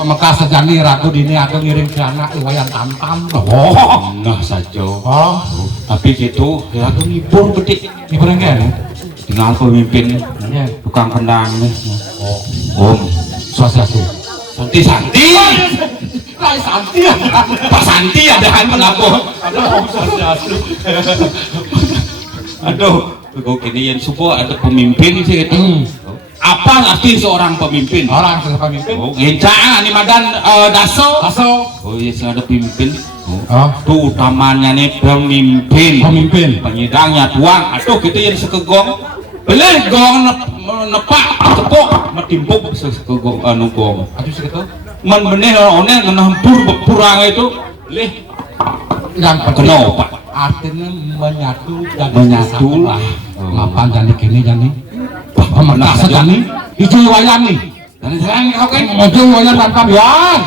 Mekah sejani ragu dini aku ngirim ke anak wayan tamtam. Oh, nah saja. Oh, Tapi gitu, ya aku ngibur gede. ngibur enggak? Tinggal pemimpin Iya. tukang kendang nih. Oh, swastiastu. Santi. Kai Santi ya. Pak Santi ada kenapa? Aduh, swastiastu. Aduh, kok gini yang supo ada pemimpin sih itu. Apa arti seorang pemimpin? Orang sebagai pemimpin. Oh, ngencang ini madan daso. Aso. Oh iya, ada pemimpin. Oh, Itu utamanya nih pemimpin. pemimpin. Penyidangnya tuang. Aduh, gitu yang sekegong. Boleh gong nepak tepuk metimpuk sekegong anu gong. Aduh segitu. Man benih one ngenempur bepurang itu. Leh Yang penting kenapa? artinya menyatu dan Menyatu lah. Ngapain jani kini jani? Mekah sejani. Hijau wayan nih. Dan sekarang kau kan Hijau wayan tanpa bian.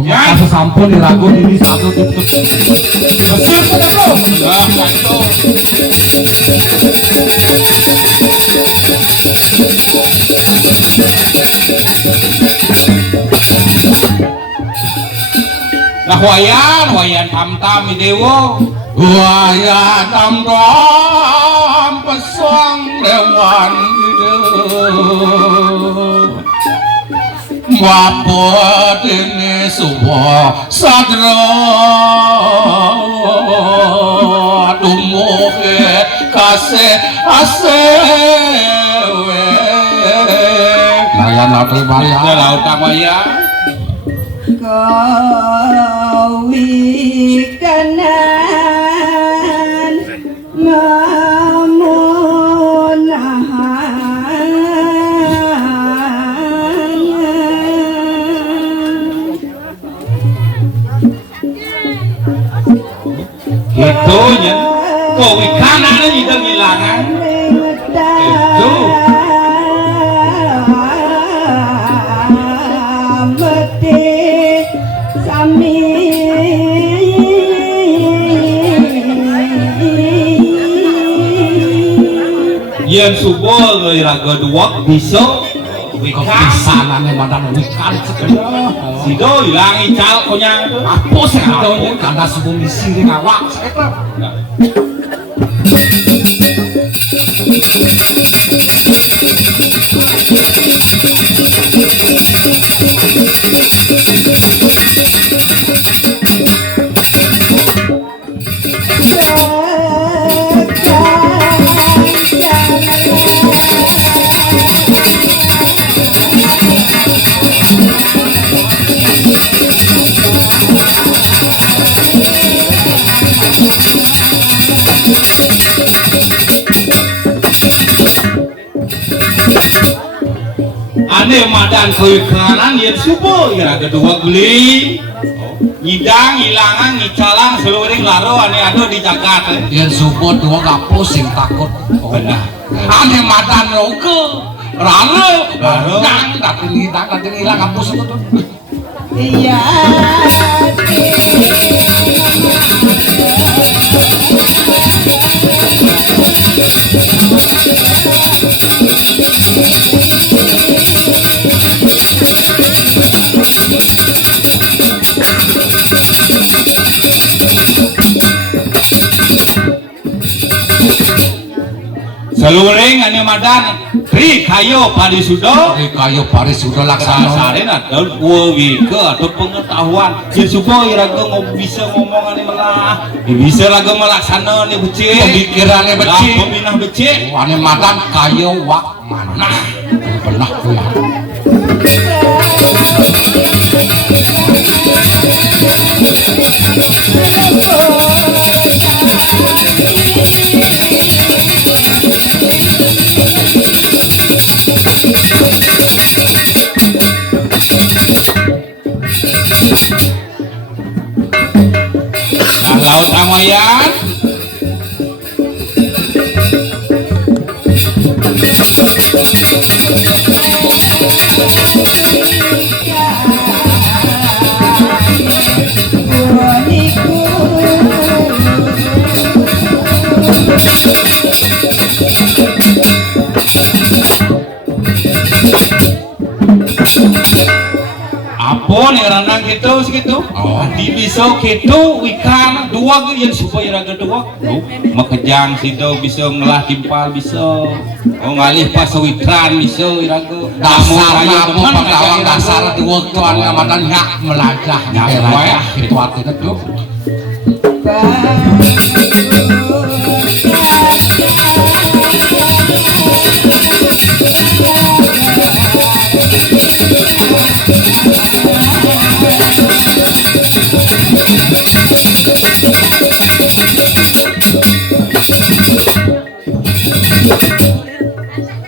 Ya. Mekah sesampun diragu ini satu tutup. Bersih betul. ya satu. Nah wayan tam-tam dewo. Wayan tamtam pesuang dewan hidup. Wapot ini suwa sadra dumuke kasih asewe layan latri Ada bayan laut wayan. Kawikanan mamunahan Gitu ya. Kau kanan ini dah ngilangan. Itu. Yang subuh ngiraga dua bisa. kepisanannya madan wikan sekedar Sido hilang ical konyang itu. apa sih katanya karena subuh misi di ngawak sekedar Ane madan koi kanan yang subuh ya kedua beli. Nyidang hilangan ngicalang seluring laro ane ada di Jakarta. yang subuh dua gak pusing takut Benar. aneh madan roke raro Raro. yang tapi ngidang nanti ngilang hapus itu tuh Iya. Seluring ane madan ri kayo padi sudo. kayu paris sudah laksana Saren ada wika atau pengetahuan. Si subuh iraga bisa ngomong ane melah. Bisa laga melaksana ane becik. pemikirannya becik Peminah becik. aneh madan kayu wak mana pernah tuh ya Nah laut Amayan. menang gitu segitu. Oh. Di bisa gitu wikan dua yang supaya raga dua. Makejang situ bisa ngelah timpal bisa. Oh ngalih pas wikan bisa raga. Dasarnya apa pengawang dasar di waktu Ramadan nggak melajah ya itu artinya tuh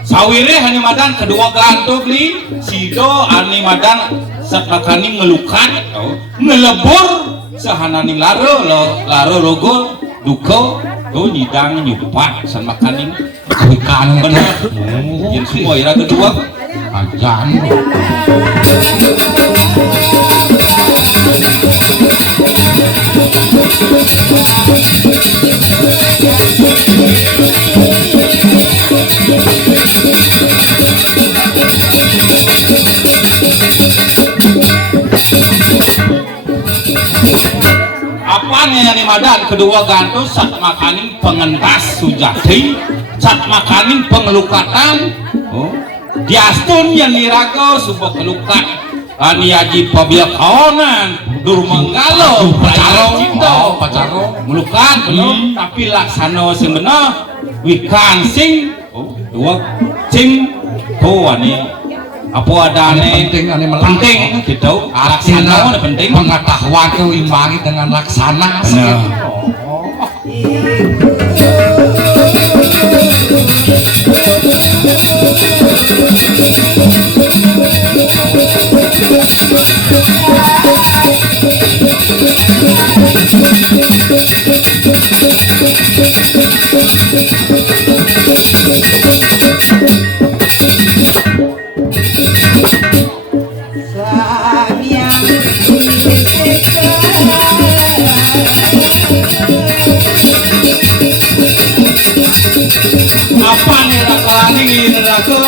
sawire hani madan kedua gantuk li sido ani madan sakakani ngelukan ngelebur sahanani laro logo duko tuh nyidang nyupat sama kaning wikan bener yang semua ira kedua ajan apa nih madan kedua gantung sat makanin pengentas sujati sat makanin pengelukatan diastun yang nirago subah kelukat ani aji pabiak kawanan dur menggalo pacarong melukan tapi laksana sing bener wikan sing dua sing ani apa ada penting gitu laksana penting pengetahuan itu imbangi dengan laksana apa nih rakalani ini raku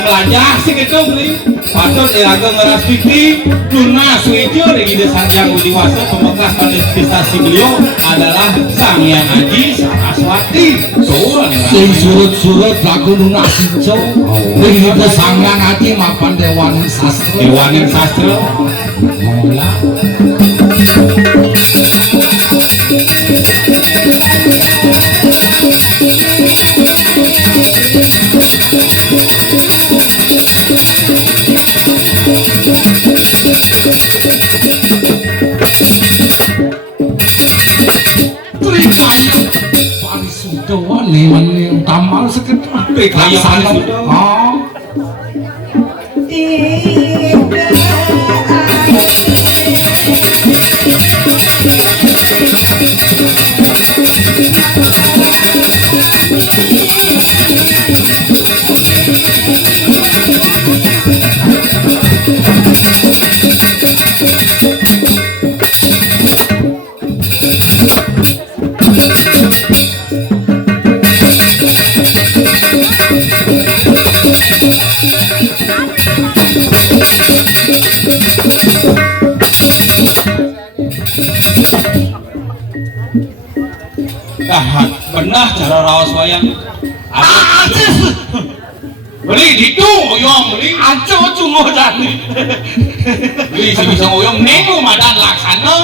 belanja sih gitu beli patut iraga ngeras pipi lunas suijo dari desa yang diwasa pemegang manifestasi beliau adalah Sang Hyang Aji Saraswati sing surut-surut lagu lunas hijau ini itu Sang Hyang Aji mapan Dewaning Sastra mola Parisudawan nih tamal sekitar Laksana. Pernah cara rawas wayang beli gitu oyong beli aco cungo dan beli si bisa oyong nemu madan laksana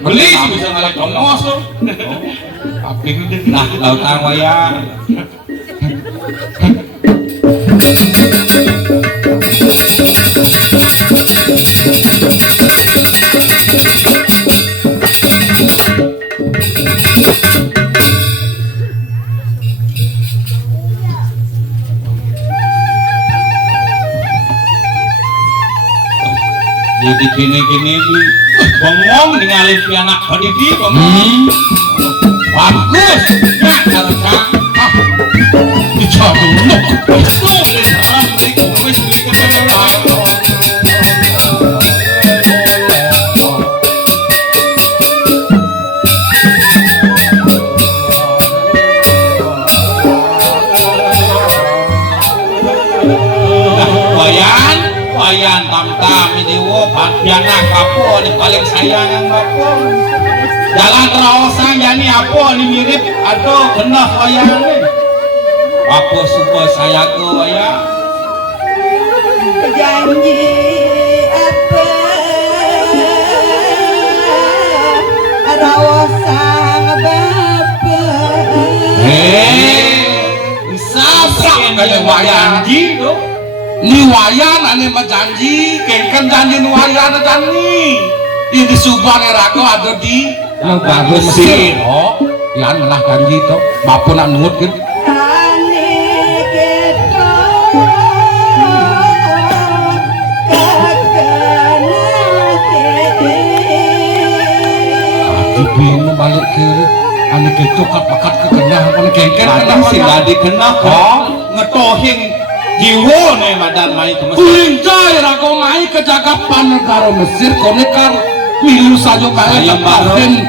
beli si bisa ngalak domos lo nah lautan wayang jadi gini-gini bengong ningali pianak hadidi bengong bagus ya kalau cang dicampur itu salah beli kumis beli kepada wayan tam-tam ini Patiana kapo ni paling sayang yang bapo. Jalan terosan yani apa ni mirip atau kena wayang ni. Apa suka saya ke wayang? Janji apa rawasang bapa. Sasak kaya wayang ji do. Ni wayang ane majanji, kengken janji ni wayang janji. Ini subang rako ada di bagus Mesir. Oh, yan malah janji to. Bapak nak nungut kan? Ane kita Dibingung balik kiri. Ane kita kat kekenah, ane kengken Kadang si gadi kena kok ngetohin jiwa nih madan mai ke Mesir. Kulincai rako mai kejagapan karo Mesir konekar milu saja bae kepaten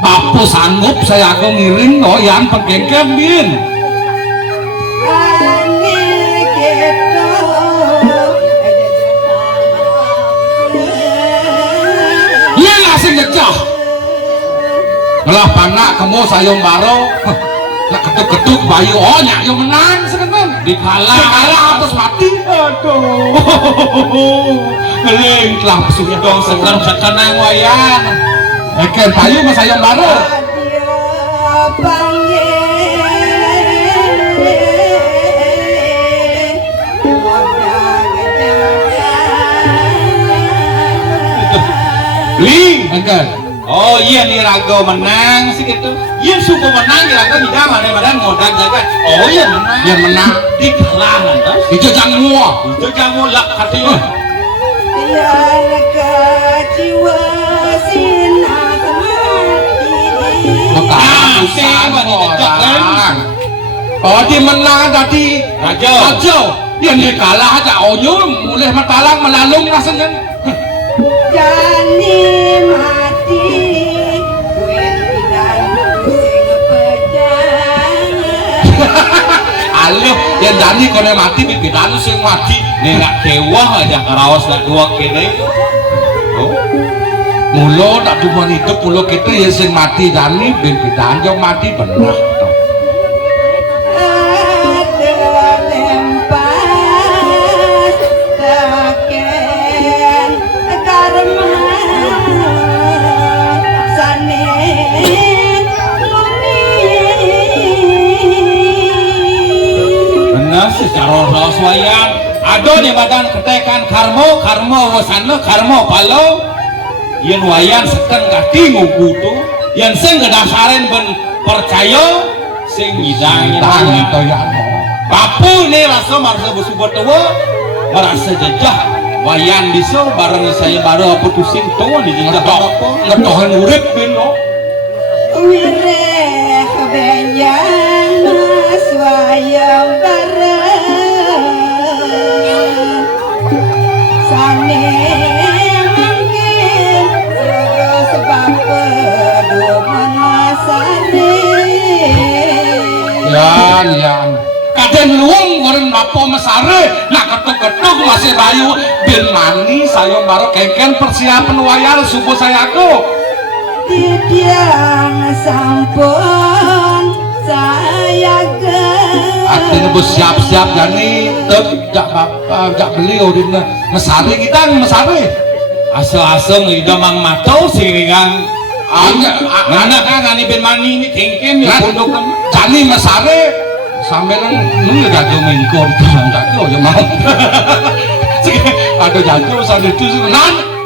bapo sanggup saya aku ngiring no yang pengkengkem bin ane kita iya ngasih ngecah ngelah panak kamu sayong baro nak ketuk-ketuk bayu oh nyak yang menang sebentar dikalah atas mati aduh ngeling telah sudah Dong sekan wayang. eken bayu mas sayong baro dia ling eken Oh iya nih rago menang sih gitu. Iya suku menang nih rago tidak mana madan ngodang jaga. Oh iya menang. yang menang Di kalah lantas. itu jangan Itu kamu lak katanya. yang kejiwa sinar mati oh dia menang tadi Raja. Raja dia ni kalah aja onyum mulai matalang melalung rasanya jani mati wen tidak sing pedang alih yang jani kone mati pipitan sing mati Nih nggak kewah aja karaos nak dua kene. Oh. mulo tak cuma hidup mulo kita ya sing mati jani pipitan jauh mati benar ada lempas taken karma sane Benar secara raos wayang. Ado nih badan ketekan karmo wasana karmo palo. Yen wayang seken kaki ngukutu. Yen sing kedasaren ben percaya sing ngidang tangi to ya Papu nih rasa marasa besubat tua merasa jejah wayang diso bareng saya baru apa tusin tua di jejah apa ngetohan urip bin lo wireh benjang mas wayang bareng sane mungkin terus bapedo menasare yan kaden luang koren bapo mesare nak ketuk-ketuk masih bayu bin mani saya baru kengken persiapan wayang subuh saya aku tidiang sampun saya artinya bos siap-siap jani jak beli udah mesare kita mesare asa-asa ngida mang matau siringan mana kan ngani bin mani ini kengkem ya pondok jani mesare sampai nung jatuh mengkor jatuh ya mau ada jatuh sampai itu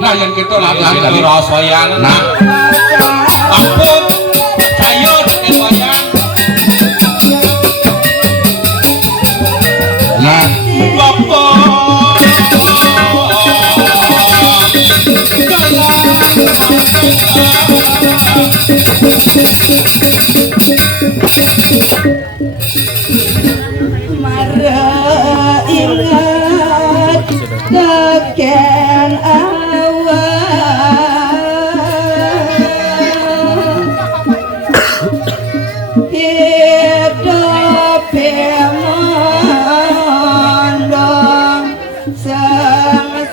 nah yang kita lakukan itu raos wayang nah ampun cayo dengan wayang nah bapak marah ingat teken awal hidup memandang sengsara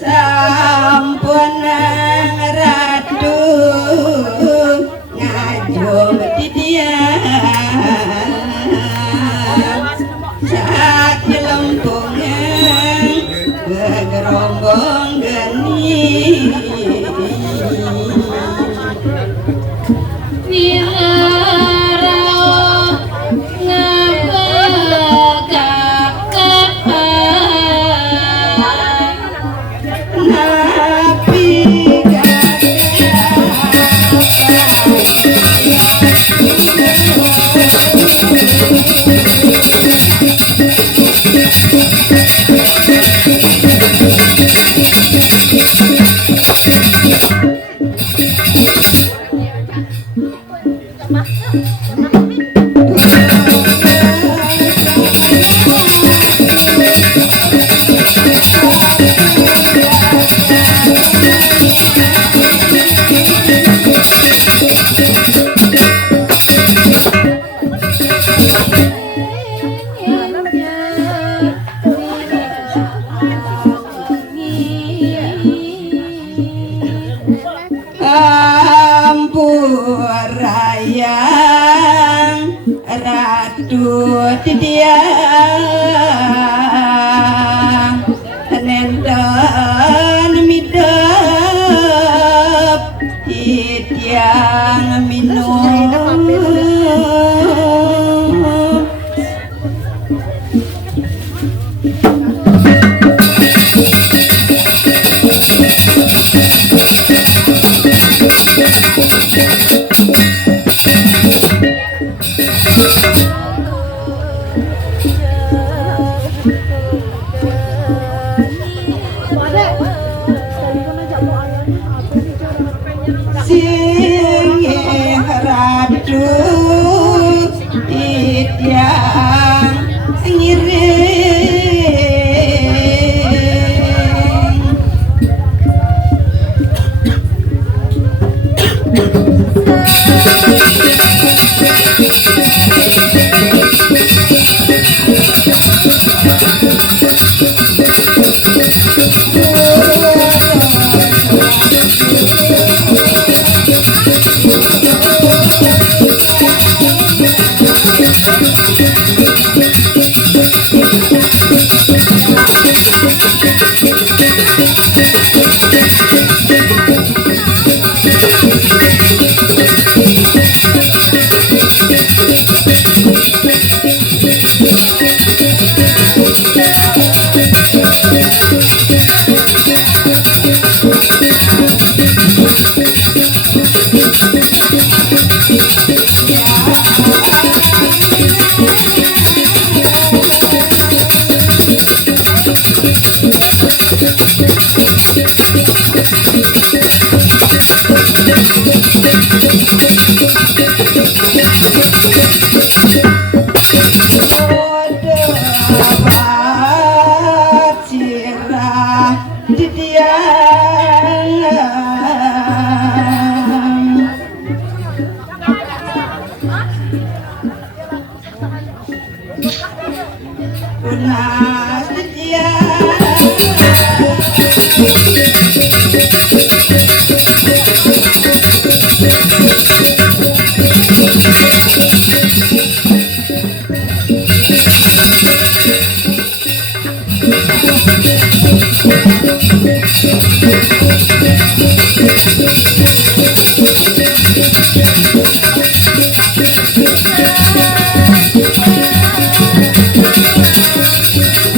Sampun ratu ngajung di dia saat lempungnya bergerombong geni Ampurayang ratu tidiang nenten midap tidiang minum sing ratu tidiang ngiring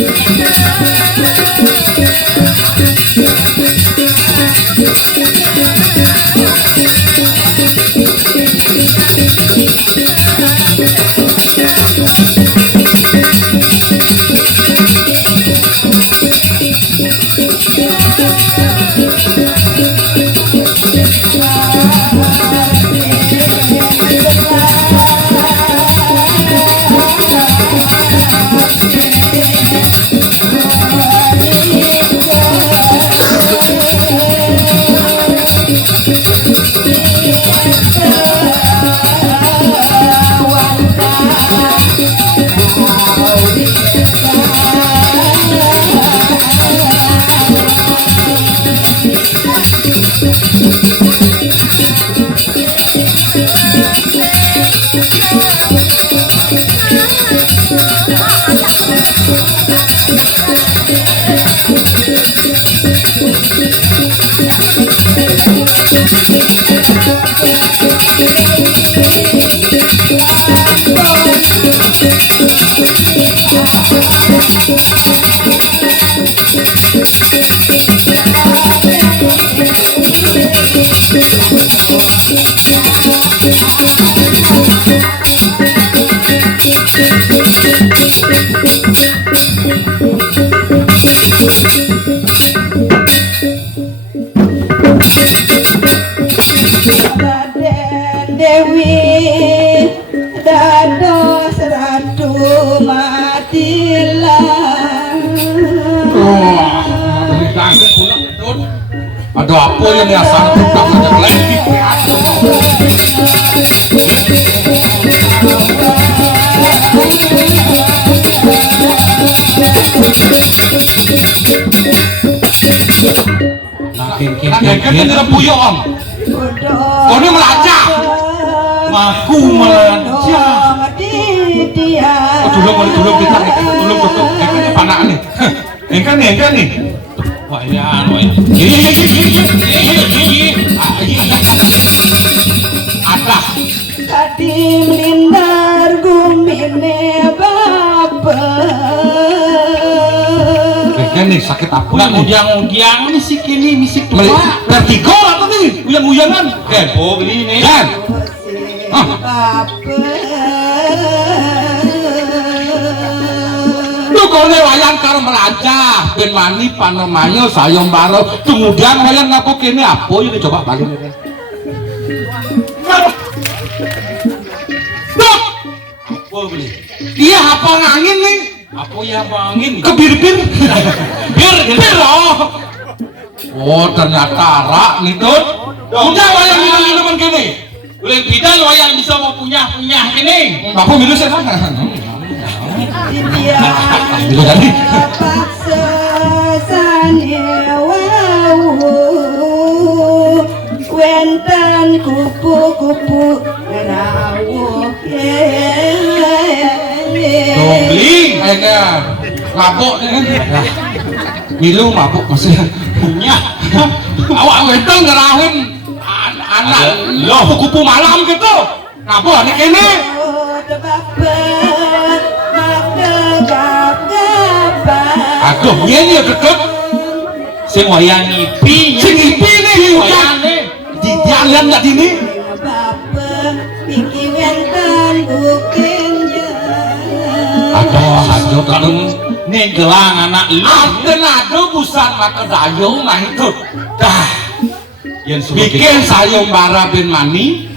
Thank you. Raden Dewi dados ratu matilah. Ada apa yang ya sanggup tak menjelek di Nah, tidak puyon. Kau ini melacak. Maku melacak. Dia. Dulung kita, dulung. Ini panak nih. Engkan nih. Wayan. Ada. Tadi melindar gumine bapa. Nih sakit apa Nggak nih? udiang-udiang misik ini, misik tua. Vertigo atau nih? Uyang-uyangan. Oh, beli ini. Ken. Bapa. Lu kau nih wayang karo melacak. Ben mani panemanya sayembara. Kemudian wayang ngaku kini apa? Ini coba balik. Duh. Apa beli? Iya apa angin nih? Apa ya angin? Kebir-bir. Bir. Oh ternyata rak nih Tut. Udah wayang minum-minuman gini. Boleh bidang wayang bisa mau punya ini. Bapak minum saya kan? Dia. Itu tadi. Paksa sanewa. Wenten kupu-kupu ngerawuh. Beli. Mabuk nih kan? Milu mabuk maksudnya. Punya. Awak wedang ngerahin anak lo kupu malam gitu. Ngapa nih kene? Aduh, ini ya gedut. Sing wayang ngipi. Sing ngipi nih Wayangnya. Di jalan nggak dini? Aduh, Kan nih gelang anak lu. aduh, busan maka dayung nah itu. Dah, Yang bikin sayembara ben mani.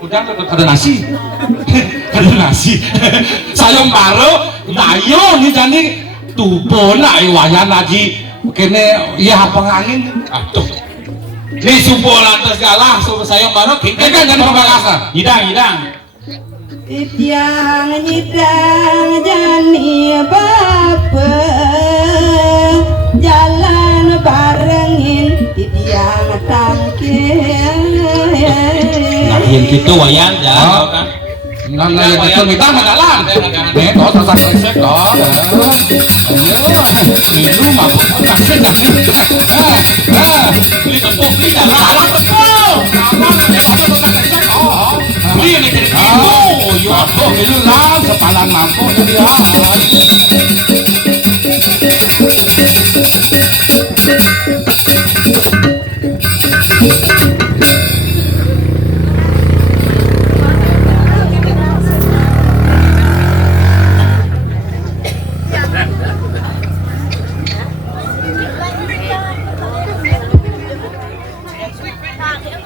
Udah ada nasi. Ada nasi. Sayembara dayung nih jadi tubona wayang aji. Kene iya apa angin? Aduh. Ini subuh lantas galah subuh sayang baru kita Kan jadi pembalasan. hidang. Tiang nyidang jani bapa jalan barengin tiang tangkil. Nah, yang gitu wayang Oh. dah kan. Nang ya itu kita madalan. Nek to terus resek to. Ayo. Milu mabuk kasih. Beli tepung beli dah lah. Alah betul. Kamu nek to terus resek to. Beli ini jadi Oh, yo milu lah sepalan mampu dia.